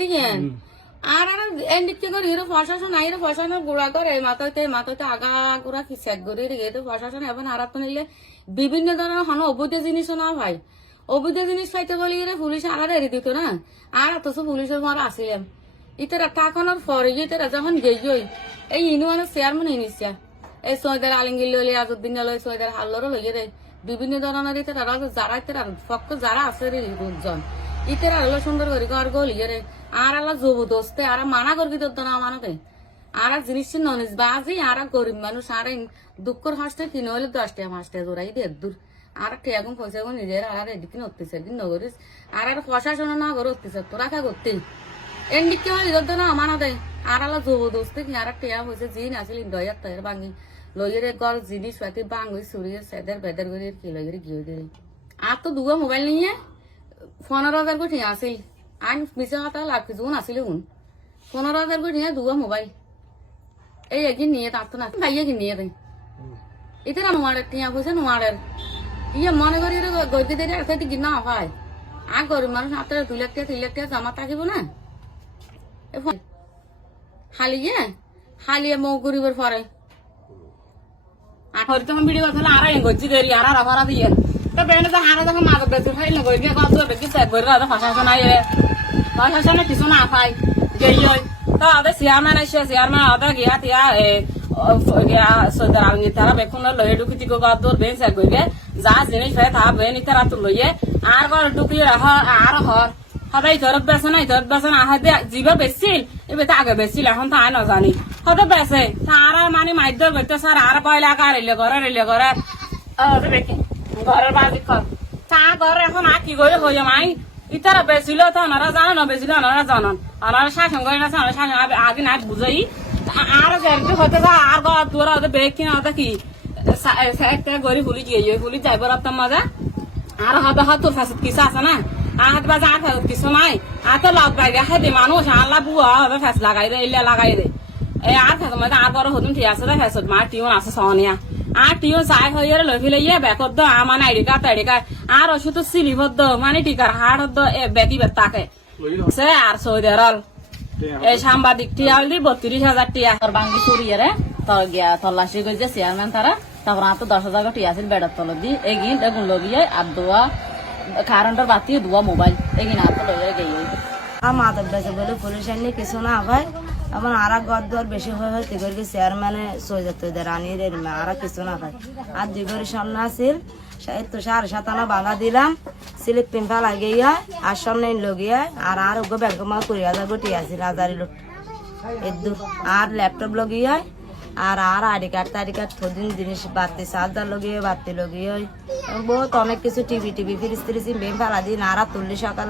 দিকে আর এন্ডিকে করে হিরো প্রশাসন আইরো প্রশাসন গুড়া করে মাথাতে আগা গুড়া খিসাক করে রেখে প্রশাসন এখন আর তো নিলে বিভিন্ন ধরনের হন অবৈধ জিনিসও না ভাই অবৈধ জিনিস পাইতে বলি পুলিশ আর এড়ে দিত না আর তো পুলিশের মার আসিলাম ইতারা টাকানোর পরে ইতারা যখন গেই এই ইউনিয়নের চেয়ারম্যান ইনিসা এই সৈদার আলিঙ্গিল লইলে আজুদ্দিন লই সৈদার হাল্লরও লইয়ে রে বিভিন্ন ধরনের ইতারা যারা ইতারা পক্ষ যারা আছে রে লোকজন ইতারা হলো সুন্দর করে ঘর গলিয়ে রে আর আল্লাহ জবরদস্তে আর মানা করবি তো না মানাতে আর জিনিস ননিস বাজি আর গরিব মানুষ আর দুঃখর হাসতে কিনে হলে 10 টাকা 5 টাকা জোড়াই দিয়ে দূর আর টেয়াগুন পয়সা নিজের আর এদিকে নড়তেছে একদিন নগরিস আর প্রশাসন না করে উঠতেছে তোরা খা করতে এন্ডিকে হলে তো না মানাতে আর আল্লাহ জবরদস্তে কি আর টেয়া হয়েছে জিন আসলে 1000 টাকার ভাঙি লইয়ের ঘর জিনিস পাতি বাঙ্গি চুরিয়ে সেদের বেদের করে কি লইয়ের গিয়ে দিয়ে আর তো দুগো মোবাইল নিয়ে 15,000 কোটি আসিল আইন মিশা কথা লাভ কিছু আসিল 15,000 কোটি নিয়ে দুগো মোবাইল এই একদিন নিয়ে তার তো না ভাইয়া কি নিয়ে দেয় এটা না নোয়ারের টিয়া পয়সা নোয়ারের ইয়ে মনে করি গদি দিয়ে আর খেতে কিনা হয় আর গরিব মানুষ হাতে 2 লাখ টাকা 3 লাখ টাকা জমা থাকিব না হালিয়ে মৌ গরিবের পরে আর তখন ভিডিও কথা আর গজি দেরি আর ভাড়া দিয়ে তো বেনে তো হারা যখন মাগো বেঁচে খাই না গই কত বেশি সেভ করে রাখা প্রশাসন আইয়ে প্রশাসনে কিছু না পাই গেই তো আদে চেয়ারম্যান আদা গিয়া তিয়া সদর আলঙ্গি তারা বেকুন লয়ে ঢুকি গদর বেঞ্চ গইবে যা জিনিস ভাই তা বেনি তারা তো লইয়ে আর ঘর ঢুকি আর হর সদাই ধরত বেছে নাই ধরত বেছে না হাতে জিবা বেছিল এবে তো আগে বেছিল এখন তো আয় না জানি হতে বেছে তারা মানে মাইদ্য করতে স্যার আর কয়লা কার এলে ঘরে দেখি ঘরের বাজি কর তা ঘর এখন আর কি করে হয়ে মাই ইতারা বেছিল তো ওনারা জানো না বেছিল ওনারা জানান ওনারা শাসন করে না শাসন আগে না বুঝাই আর হতে যা আর তোরা ওদের বেগ কিনা ওটা কি একটা গরিব পুলিশ গিয়ে পুলিশ যাইব রাখতাম মজা আর হবে তোর ফাঁসত কিছু আছে না আর বাজে আর ফাঁসত কিছু নাই আর তো লাভ পাই দেখা দে মানুষ আল্লাহ বুয়া হবে ফ্যাস লাগাই দে ইল্লা লাগাই দে এই আর ফাঁস মধ্যে আর বড় হতুন ঠিক আছে ফ্যাসত মা টিউন আছে সহনিয়া আর টিউন চাই হয়ে লই ফেলে ইয়ে ব্যাকত দ আমার আইডি কার্ড আর ওষুধ সিলিভর দ মানে টিকার হাড় দ বেটি বেতাকে সে আর সৌদের এই সাংবাদিক টিয়া হলি 32,000 টিয়া বাঙ্গি চুরিয়ে রে তো গিয়া তল্লাশি করছে চেয়ারম্যান তারা তখন আর তো 10,000 টিয়া আছিল বেড়ার তল দি এগিন এগুন লগিয়ে আর দোয়া কারেন্টের বাতি দোয়া মোবাইল এগিন আর তো লইয়ে গিয়ে মাদক বেছে বলে পুলিশ আনলে কিছু না হয় এখন আর গদ্দর বেশি হয়ে তিগরকে চেয়ারম্যানে সৈয়দ রানির আর কিছু না হয় আর দুগরের সামনে আছিল তো 7.5 বাঁধা দিলাম স্লিপ পিম্পা লাগিয়ে আর সামনে লগিয়ে আর ওগো ব্যাংক মা 20,000 কোটি আছিল হাজারি লোট এদুর আর ল্যাপটপ লগিয়ে আর আইডি কার্ড থদিন জিনিস বাতি চার্জার লগিয়ে বাতি লগিয়ে বহুত অনেক কিছু টিভি ফ্রিজ বেম ফেলা দিন আর তুললি সকাল